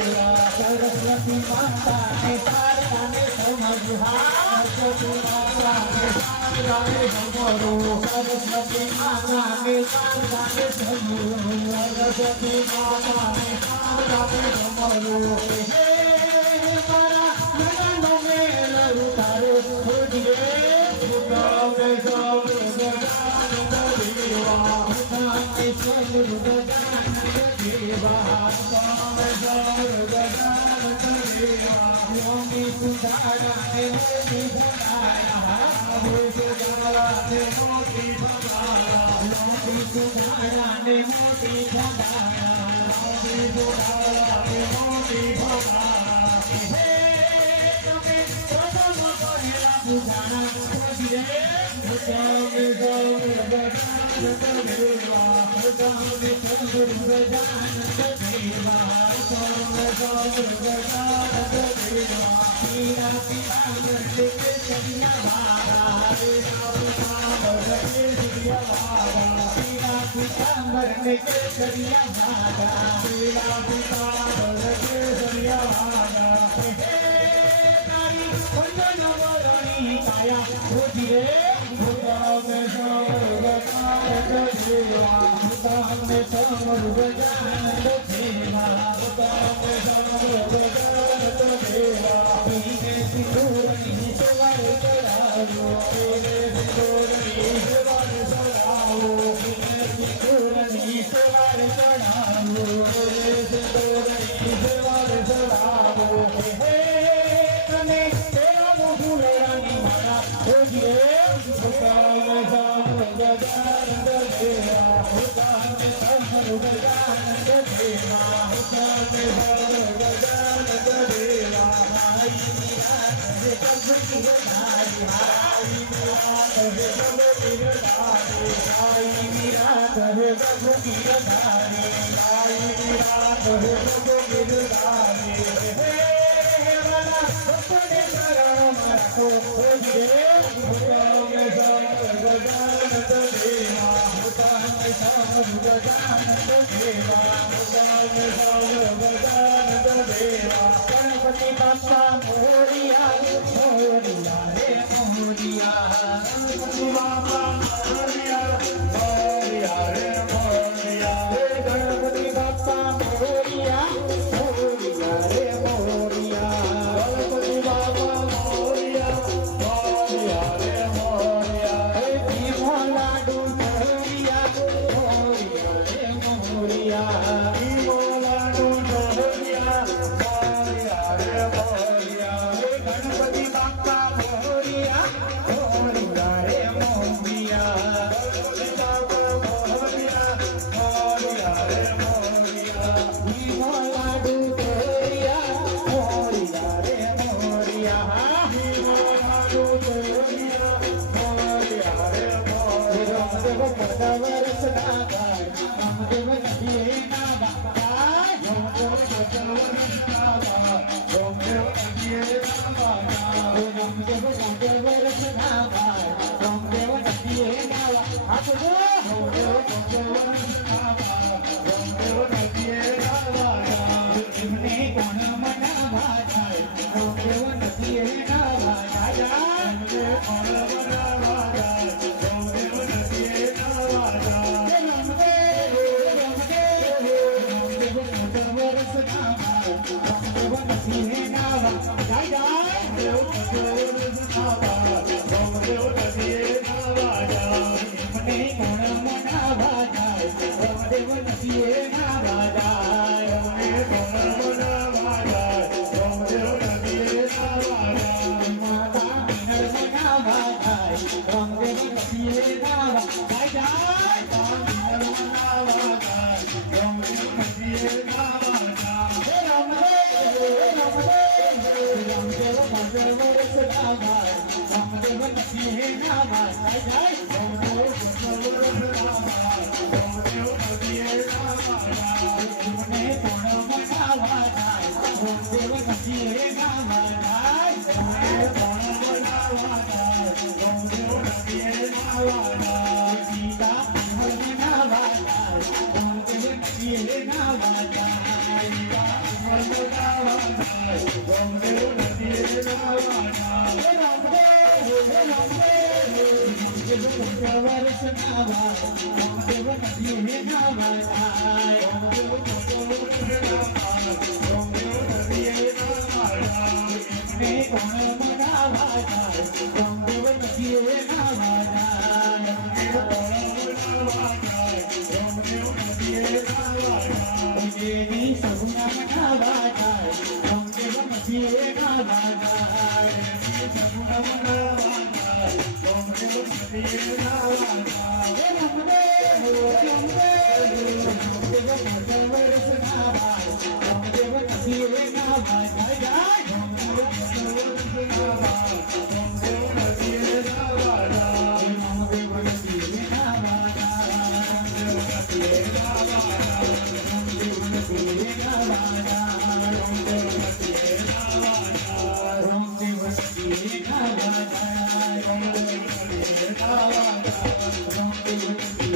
सरस्वती माता ने तारा ने समझा सरस्वती माता ने तारा ने सरस्वती माता ने तारा ने समझो हे मारा नगनो में लरू तारो खोजिए गावे गावे गजान देवा गावे गावे गजान देवा गावे गावे गजान देवा योगी सुधारा ने मोती भगाया योगी सुधारा ने मोती भगाया योगी सुधारा ने मोती भगाया योगी सुधारा ने मोती भगाया हे तुम्हें प्रथम पहला सुधारा खोजिए गावे गावे गजान देवा गावे गावे गजान देवा गावे गावे गजान देवा मेरा पिता मरते के चलिया भागा मेरा पिता मरते चलिया भागा मेरा पिता मरने के चलिया भागा मेरा पिता मरते चलिया भागा तारी पंजन वरणी काया खोजिए गावे गावे गजान देवा गावे गावे गजान देवा गावे गावे गजान देवा पीने सिंदूरनी सवार चढ़ाओ पीने सिंदूरनी सवार चढ़ाओ पीने सिंदूरनी सवार चढ़ाओ पीने सिंदूरनी सवार चढ़ाओ हे तने तेरा मुहुरानी मारा खोजिए गावे गावे गजान देवा गावे गावे गजान देवा गावे गावे गजान देवा आई मीरा रे कब की धारी आई मीरा रे कब की धारी आई मीरा रे कब की धारी आई मीरा रे कब की धारी हे वाला अपने शरण को खोजिए गावे गावे गजान देवा गावे गावे गजान देवा गावे गावे गजान देवा गणपति बाप्पा मोरिया मोरिया रे मोरिया गणपति बाप्पा मोरिया मोरिया रे मोरिया गणपति बाप्पा मोरिया मोरिया रे मोरिया गणपति बाप्पा मोरिया मोरिया रे मोरिया भीमो लाडू मोरिया मोरिया रे मोरिया भीमो लाडू मोरिया मोरिया रे मोरिया गणपति बाप्पा मोरिया मोरिया रे मोरिया गणपति बाप्पा मोरिया मोरिया रे मोरिया भीमो लाडू मोरिया मोरिया रे मोरिया भीमो लाडू मोरिया मोरिया रे मोरिया रामदेव पदवर्ष नागाय रामदेव नदिये नागाय रामदेव पदवर्ष नागाय रामदेव नदिये नागाय रामदेव पदवर्ष नागाय रामदेव नदिये नागाय आपको रामदेव पदवर्ष नागाय रामदेव नदिये नागाय इमने कोण मना भाजाय रामदेव नदिये नागाय रामदेव कोण मना भाजाय रामदेव नदिये नागाय रामदेव पदवर्ष नागाय रामदेव नदिये नागाय रामदेव पदवर्ष नागाय रामदेव नदिये नागाय इमने कोण मना भाजाय रामदेव नदिये नागाय रामदेव कोण मना भाजाय रामदेव नदिये नागाय माता मिनर मना भाजाय रामदेव नदिये नागाय मिनर मना भाजाय रामदेव नदिये नागाय रामदेव Thank you.